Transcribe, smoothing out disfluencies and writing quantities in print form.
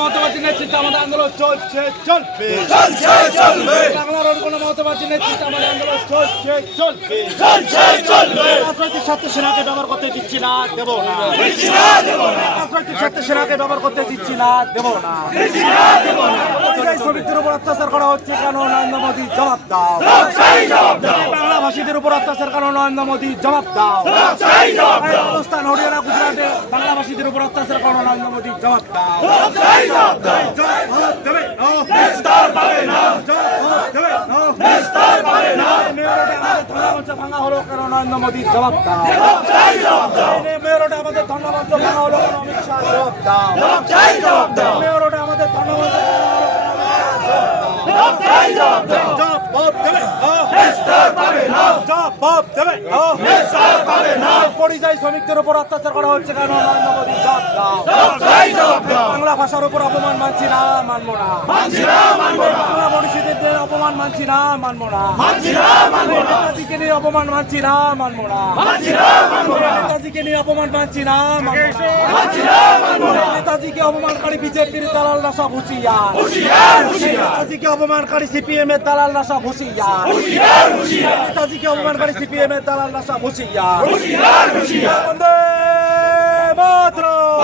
মমতাবাদী নেতৃত্বে আমাদের আন্দোলন চলছে চলবে বাংলার অন্য কোনো মমতাবাদী নেতৃত্বে আমাদের আন্দোলন চলছে চলবে রাজনৈতিক স্বার্থে সেনাকে ব্যবহার করতে দিচ্ছি না, দেব না। রাজনৈতিক স্বার্থে সেনাকে ব্যবহার করতে দিচ্ছি না, দেব না। শ্রমিকদের উপর অত্যাচার করা হচ্ছে কেন? নরেন্দ্র মোদী জবাব দাও। বাংলা ভাষীদের উপর অত্যাচার কেন? নরেন্দ্র মোদী জবাব দাও। রাজস্থান, হরিয়ানা, গুজরাটে বাংলা ভাষীদের উপর অত্যাচার কেন? নরেন্দ্র মোদী জবাব দাও। ভাঙা হলো কেন? নরেন্দ্র মোদী জবাব দাও। মেয়রটা আমাদের ধর্মমঞ্চ ভাঙা হলো কেন? অমিত শাহ জবাব দাও। মেয়রটা আমাদের ধর্মমঞ্চ পরিযায়ী শ্রমিকদের উপর অত্যাচার করা হচ্ছে কেন? নরেন্দ্র মোদী জবাব দাও। বাংলা ভাষার উপর অপমান মানছি না, মানবো না। বাংলা মনীষীদের অপমান মানছি না, মানবো না। নেতাজিকে নিয়ে অপমান মানছি না, মানবো না। নেতাজিকে নিয়ে অপমান মানছি না, মানবো না। নেতাজিকে অপমানকারী বিজেপির দালালরা সব হুঁশিয়ার। নেতাজিকে অপমানকারী সিপিএম এর দালালরা সব হুঁশিয়ার। নেতাজিকে অপমানকারী সিপিএম এর দালালরা সব হুঁশিয়ার। বন্দে মাতরম।